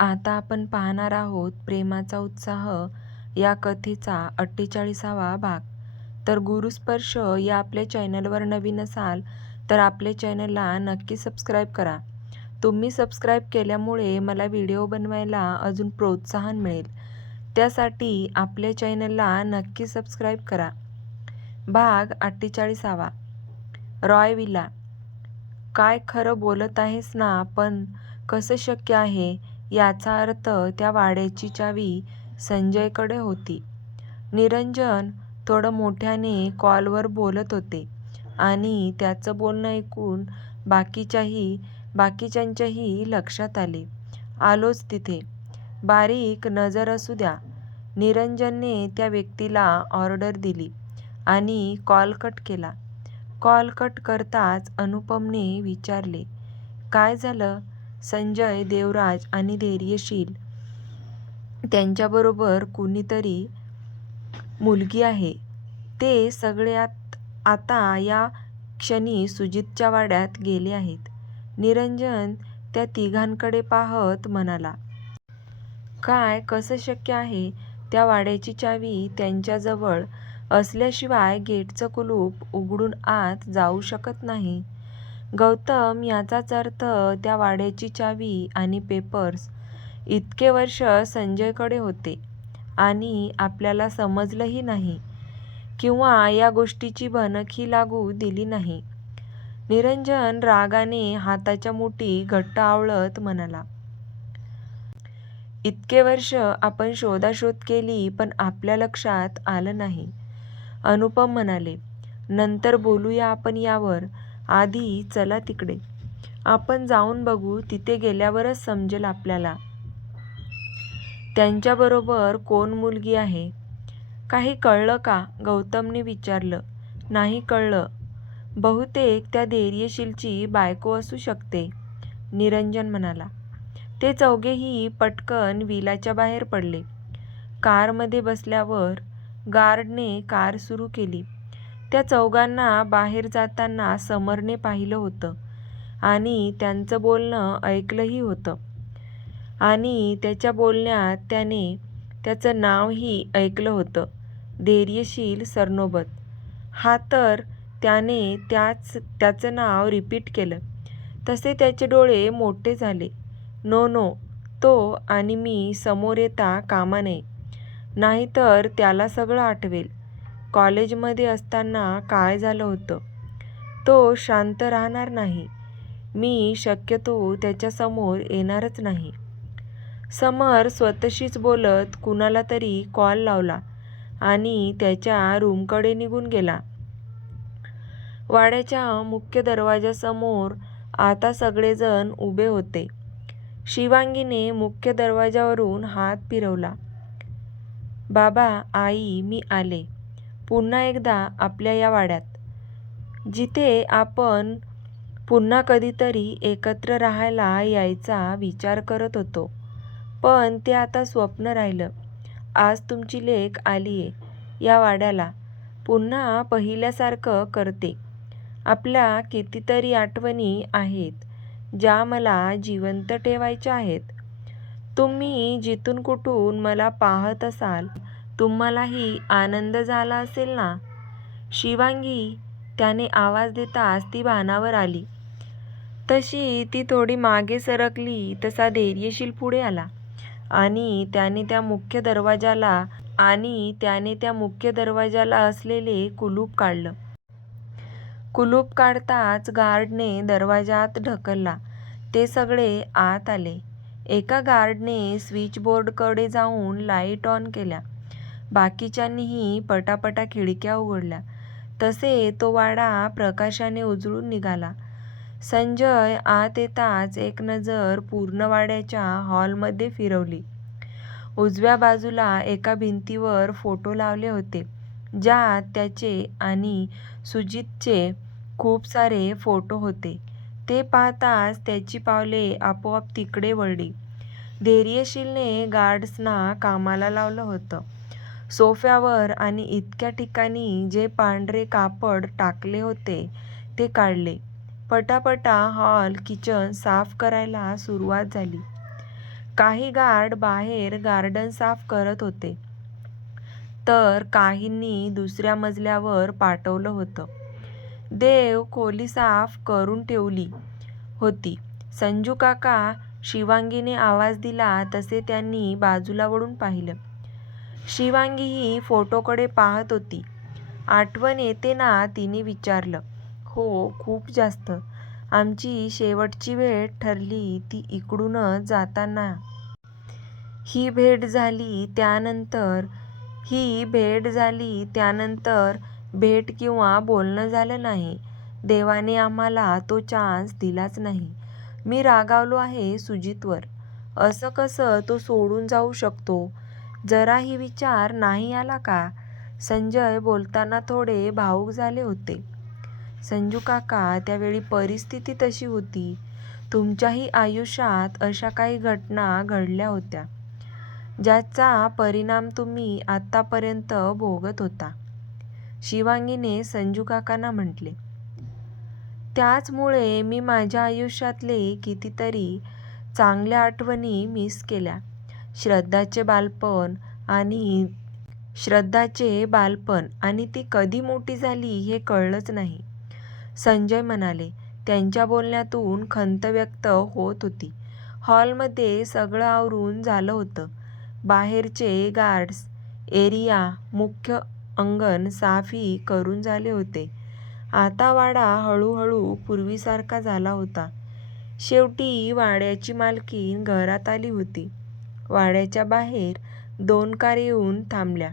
आता आपण पाहणार आहोत प्रेमाचा उत्साह या कथेचा अठ्ठेचाळीसावा भाग. तर गुरुस्पर्श या आपल्या चॅनलवर नवीन असाल तर आपल्या चॅनलला नक्की सबस्क्राईब करा. तुम्ही सबस्क्राईब केल्यामुळे मला व्हिडिओ बनवायला अजून प्रोत्साहन मिळेल. त्यासाठी आपल्या चॅनलला नक्की सबस्क्राईब करा. भाग अठ्ठेचाळीसावा रॉय विला काय खरं बोलत आहेस ना पण कसं शक्य आहे याचा अर्थ त्या वाड्याची चावी संजयकडे होती. निरंजन थोडं मोठ्याने कॉलवर बोलत होते आणि त्याचं बोलणं ऐकून बाकीच्याही बाकीच्यांच्याही लक्षात आले. आलोच तिथे. बारीक नजर असू द्या. निरंजनने त्या व्यक्तीला ऑर्डर दिली आणि कॉल कट केला. कॉल कट करताच अनुपमने विचारले, काय झालं? संजय, देवराज आणि धैर्यशील त्यांच्याबरोबर कुणीतरी मुलगी आहे. ते सगळ्यात आता या क्षणी सुजितच्या वाड्यात गेले आहेत. निरंजन त्या तिघांकडे पाहत म्हणाला. काय कसं शक्य आहे? त्या वाड्याची चावी त्यांच्याजवळ असल्याशिवाय गेटचं कुलूप उघडून आत जाऊ शकत नाही. गौतम याचाच अर्थ त्या वाड्याची चावी आणि पेपर्स इतके वर्ष संजयकडे होते आणि आपल्याला समजलंही नाही किंवा या गोष्टीची भनकही लागू दिली नाही. निरंजन रागाने हाताच्या मुठी घट्ट आवळत म्हणाला. इतके वर्ष आपण शोधाशोध केली पण आपल्या लक्षात आलं नाही. अनुपम म्हणाले. नंतर बोलूया आपण यावर. आधी चला तिकडे. आपण जाऊन बघू. तिथे गेल्यावरच समजेल आपल्याला. त्यांच्याबरोबर कोण मुलगी आहे? काही कळलं का? गौतमने विचारलं. नाही कळलं. बहुतेक त्या धैर्यशीलची बायको असू शकते, निरंजन म्हणाला. ते चौघेही पटकन विलाच्या बाहेर पडले. कारमध्ये बसल्यावर गार्डने कार सुरू केली. त्या चौघांना बाहेर जाताना समरने पाहिलं होतं आणि त्यांचं बोलणं ऐकलंही होतं आणि त्याच्या बोलण्यात त्याने त्याचं नावही ऐकलं होतं धैर्यशील सरनोबत. हा तर त्याने त्याच त्याचं नाव रिपीट केलं तसे त्याचे डोळे मोठे झाले. नो नो तो आणि मी समोर येता कामा नये. नाहीतर त्याला सगळं आठवेल. कॉलेजमध्ये असताना काय झालं होतं. तो शांत राहणार नाही. मी शक्यतो त्याच्यासमोर येणारच नाही. समर स्वतःशीच बोलत कुणाला तरी कॉल लावला आणि त्याच्या रूमकडे निघून गेला. वाड्याच्या मुख्य दरवाजासमोर आता सगळेजण उभे होते. शिवांगीने मुख्य दरवाजावरून हात फिरवला. बाबा, आई मी आले. पुन्हा एकदा आपल्या या वाड्यात. जिथे आपण पुन्हा कधीतरी एकत्र राहायला यायचा विचार करत होतो. पण ते आता स्वप्न राहिलं. आज तुमची लेख आली आहे या वाड्याला. पुन्हा पहिल्यासारखं करते. आपल्या कितीतरी आठवणी आहेत ज्या मला जिवंत ठेवायच्या आहेत. तुम्ही जिथून कुठून मला पाहत असाल तुम्हालाही आनंद झाला असेल ना? शिवांगी, त्याने आवाज देताच ती भानावर आली. तशी ती थोडी मागे सरकली तसा धैर्यशील पुढे आला आणि त्याने त्या मुख्य दरवाजाला आणि त्याने त्या मुख्य दरवाजाला असलेले कुलूप काढलं. कुलूप काढताच गार्डने दरवाजात ढकलला. ते सगळे आत आले. एका गार्डने स्विचबोर्डकडे जाऊन लाइट ऑन केल्या. बाकीच्यांनीही पटापटा खिडक्या उघडल्या. तसे तो वाडा प्रकाशाने उजळून निघाला. संजय आत येताच एक नजर पूर्ण वाड्याच्या हॉलमध्ये फिरवली. उजव्या बाजूला एका भिंतीवर फोटो लावले होते ज्यात त्याचे आणि सुजितचे खूप सारे फोटो होते. ते पाहताच त्याची पावले आपोआप तिकडे वळली. धैर्यशीलने गार्ड्सना कामाला लावलं होतं. सोफ्यावर आणि इतक्या ठिकाणी जे पांढरे कापड टाकले होते ते काढले. पटापटा हॉल, किचन साफ करायला सुरुवात झाली. काही गार्ड बाहेर गार्डन साफ करत होते तर काहींनी दुसऱ्या मजल्यावर पाठवलं होतं देव खोली साफ करून ठेवली होती संजू काका शिवांगीने आवाज दिला तसे त्यांनी बाजूला वळून पाहिलं शिवांगीही फोटोकडे पाहत होती. आठवण येते ना तिने विचारलं. हो खूप जास्त. आमची शेवटची भेट ठरली ती इकडूनच जाताना. ही भेट झाली त्यानंतर ही भेट झाली त्यानंतर भेट किंवा बोलणं झालं नाही. देवाने आम्हाला तो चान्स दिलाच नाही. मी रागावलो आहे सुजितवर. असं कसं तो सोडून जाऊ शकतो? जराही विचार नाही आला का? संजय बोलताना थोडे भावूक झाले होते. संजू काका त्यावेळी परिस्थिती तशी होती. तुमच्याही आयुष्यात अशा काही घटना घडल्या होत्या ज्याचा परिणाम तुम्ही आत्तापर्यंत भोगत होता. शिवांगीने संजू काकांना म्हटले त्याचमुळे मी माझ्या आयुष्यातले कितीतरी चांगल्या आठवणी मिस केल्या. श्रद्धाचे बालपण आणि श्रद्धाचे बालपण आणि ती कधी मोठी झाली हे कळलंच नाही. संजय म्हणाले त्यांच्या बोलण्यातून खंत व्यक्त होत होती. हॉलमध्ये सगळं आवरून झालं होतं. बाहेरचे गार्ड्स एरिया मुख्य अंगण साफही करून झाले होते. आता वाडा हळूहळू पूर्वीसारखा झाला होता. शेवटी वाड्याची मालकीन घरात आली होती. वाड्याच्या बाहेर दोन कार येऊन थांबल्या.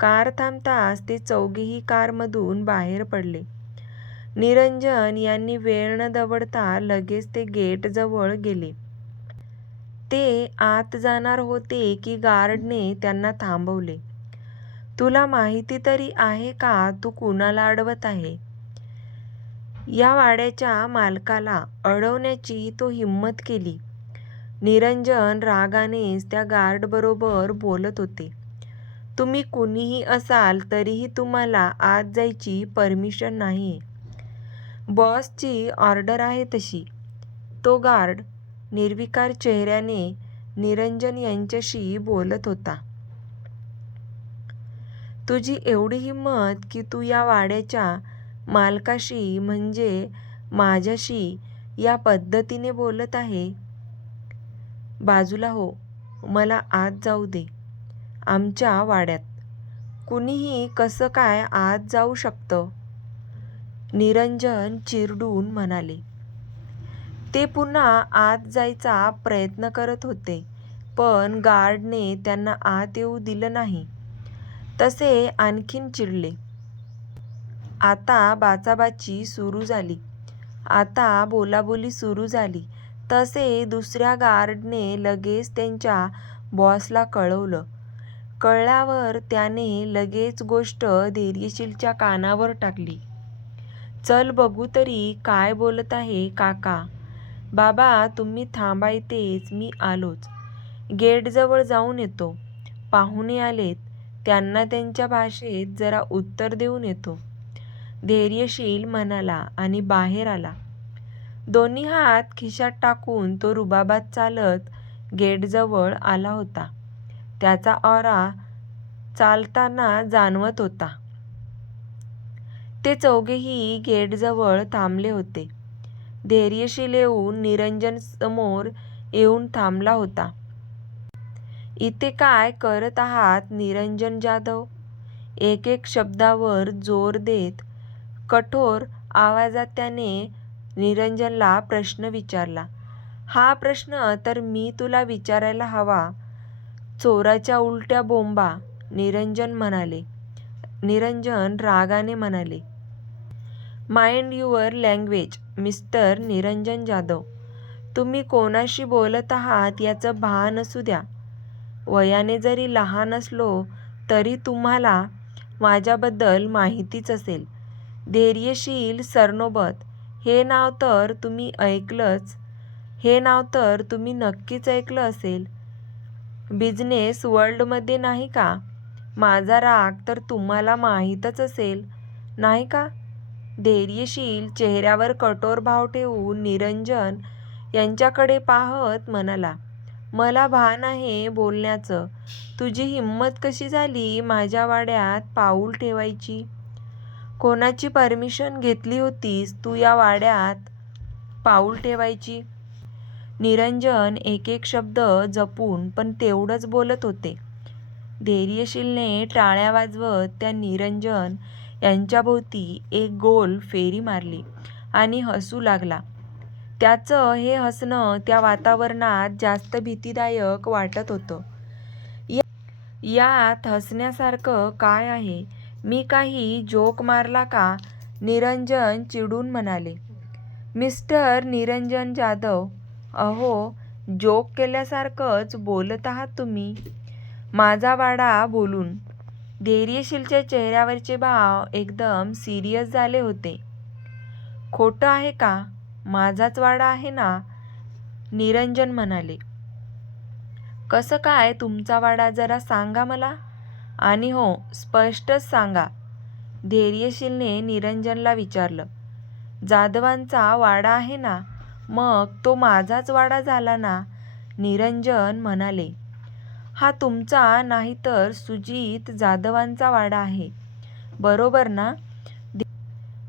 कार थांबताच ते चौघेही कारमधून बाहेर पडले. निरंजन यांनी वेळ न दवडता लगेच ते गेटजवळ गेले. ते आत जाणार होते की गार्डने त्यांना थांबवले. तुला माहिती तरी आहे का तू कुणाला अडवत आहे? या वाड्याच्या मालकाला अडवण्याची तो हिंमत केली. निरंजन रागानेच त्या गार्डबरोबर बोलत होते. तुम्ही कुणीही असाल तरीही तुम्हाला आत जायची परमिशन नाही बॉसची ऑर्डर आहे तशी. तो गार्ड निर्विकार चेहऱ्याने निरंजन यांच्याशी बोलत होता. तुझी एवढी हिंमत की तू या वाड्याच्या मालकाशी म्हणजे माझ्याशी या पद्धतीने बोलत आहे? बाजूला हो मला आत जाऊ दे. आमच्या वाड्यात. कुणीही कसं काय आत जाऊ शकतं? निरंजन चिरडून म्हणाले. ते पुन्हा आत जायचा प्रयत्न करत होते पण गार्डने त्यांना आत येऊ दिलं नाही. तसे आणखीन चिडले. आता बाचाबाची सुरू झाली. आता बोलाबोली सुरू झाली. तसे दुसऱ्या गार्डने लगेच त्यांच्या बॉसला कळवलं. कळल्यावर त्याने लगेच गोष्ट धैर्यशीलच्या कानावर टाकली. चल बघू तरी काय बोलत आहे काका. बाबा तुम्ही थांबा इथेच मी आलोच. गेटजवळ जाऊन येतो. पाहुणे आलेत. त्यांना त्यांच्या भाषेत जरा उत्तर देऊन येतो. धैर्यशील म्हणाला आणि बाहेर आला. दोन्ही हात खिशात टाकून तो रुबाबात चालत गेटजवळ आला होता. त्याचा ऑरा चालताना जाणवत होता. ते चौघेही गेटजवळ थांबले होते. धैर्यशील येऊन निरंजन समोर येऊन थांबला होता. इथे काय करत आहात निरंजन जाधव? एक एक शब्दावर जोर देत कठोर आवाजात त्याने निरंजनला प्रश्न विचारला. हा प्रश्न तर मी तुला विचारायला हवा. चोराच्या उलट्या बोंबा निरंजन म्हणाले. निरंजन रागाने म्हणाले. Mind your language mister Niranjan Jadhav. तुम्ही कोणाशी बोलत आहात याचं भान असू द्या. वयाने जरी लहान असलो तरी तुम्हाला माझ्याबद्दल माहितीच असेल. धैर्यशील सरनोबत हे नाव तर तुम्ही ऐकलंच. हे नाव तर तुम्ही नक्कीच ऐकलं असेल. बिझनेस वर्ल्डमध्ये नाही का? माझा राग तर तुम्हाला माहीतच असेल. नाही का? धैर्यशील चेहऱ्यावर कठोर भाव ठेवून निरंजन यांच्याकडे पाहत म्हणाला मला भान आहे बोलण्याचं. तुझी हिंमत कशी झाली माझ्या वाड्यात पाऊल ठेवायची? कोणाची परमिशन घेतली होतीस तू या वाड्यात? पाऊल ठेवायची. निरंजन एक एक शब्द जपून पण तेवढंच बोलत होते. धैर्यशीलने टाळ्या वाजवत त्या निरंजन यांच्याभोवती एक गोल फेरी मारली आणि हसू लागला. त्याचं हे हसणं त्या वातावरणात जास्त भीतीदायक वाटत होतं. यात हसण्यासारखं काय आहे? मी काही जोक मारला का? निरंजन चिडून म्हणाले. मिस्टर निरंजन जाधव अहो जोक केल्यासारखंच बोलत आहात तुम्ही. माझा वाडा बोलून. धैर्यशीलच्या चेहऱ्यावरचे भाव एकदम सिरियस झाले होते. खोटं आहे का? माझाच वाडा आहे ना? निरंजन म्हणाले. कसं काय तुमचा वाडा जरा सांगा मला. आणि हो स्पष्टच सांगा. धैर्यशीलने निरंजनला विचारलं. जाधवांचा वाडा आहे ना? मग तो माझाच वाडा झाला ना? निरंजन म्हणाले. हा तुमचा नाही तर सुजित जाधवांचा वाडा आहे. बरोबर ना?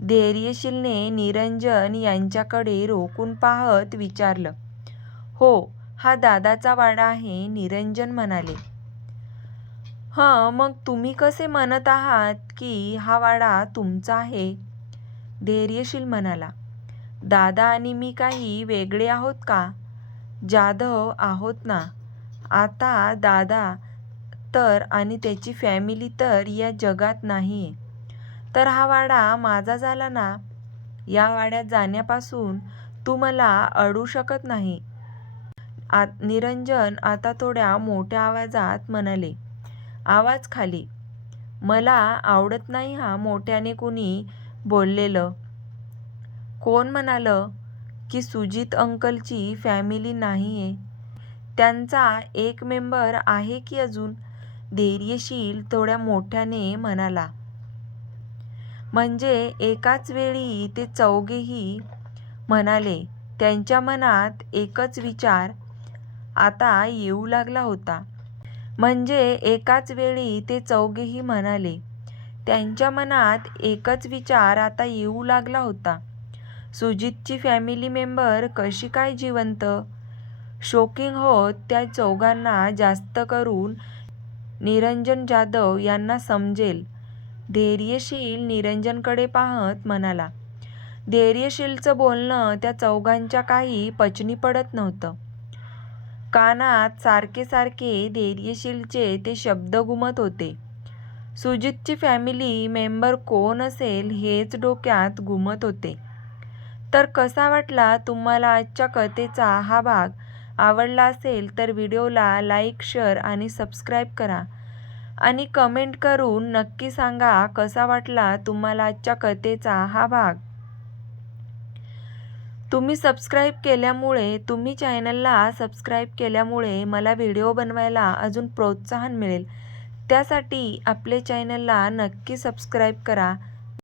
धैर्यशीलने निरंजन यांच्याकडे रोखून पाहत विचारलं. हो हा दादाचा वाडा आहे निरंजन म्हणाले. हं मग तुम्ही कसे म्हणत आहात की हा वाडा तुमचा आहे? धैर्यशील म्हणाला. दादा आणि मी काही वेगळे आहोत का? जाधव आहोत ना. आता दादा तर आणि त्याची फॅमिली तर या जगात नाही. आहे तर हा वाडा माझा झाला ना? या वाड्यात जाण्यापासून तू मला अडू शकत नाही. आ निरंजन आता थोड्या मोठ्या आवाजात म्हणाले. आवाज खाली. मला आवडत नाही हा मोठ्याने कुणी बोललेलं. कोण म्हणालं की सुजित अंकलची फॅमिली नाही आहे त्यांचा एक मेंबर आहे की अजून? धैर्यशील थोड्या मोठ्याने म्हणाला. म्हणजे एकाच वेळी ते चौघेही म्हणाले त्यांच्या मनात एकच विचार आता येऊ लागला होता. म्हणजे एकाच वेळी ते चौघेही म्हणाले त्यांच्या मनात एकच विचार आता येऊ लागला होता. सुजितची फॅमिली मेंबर कशी काय जिवंत? शोकिंग होत त्या चौघांना जास्त करून निरंजन जाधव यांना समजेल. धैर्यशील निरंजनकडे पाहत म्हणाला धैर्यशीलचं बोलणं त्या चौघांच्या काही पचनी पडत नव्हतं. कानात सारखे सारखे धैर्यशीलचे ते शब्द घुमत होते. सुजितची फॅमिली मेंबर कोण असेल हेच डोक्यात घुमत होते. तर कसा वाटला तुम्हाला आजच्या कथेचा हा भाग? आवडला असेल तर व्हिडिओला लाईक शेअर आणि सबस्क्राईब करा. आणि कमेंट करून नक्की सांगा कसा वाटला तुम्हाला आजच्या कथेचा हा भाग? तुम्ही सबस्क्राईब केल्यामुळे तुम्ही चॅनलला सबस्क्राईब केल्यामुळे मला व्हिडिओ बनवायला अजून प्रोत्साहन मिळेल. त्यासाठी आपले चॅनलला नक्की सबस्क्राईब करा.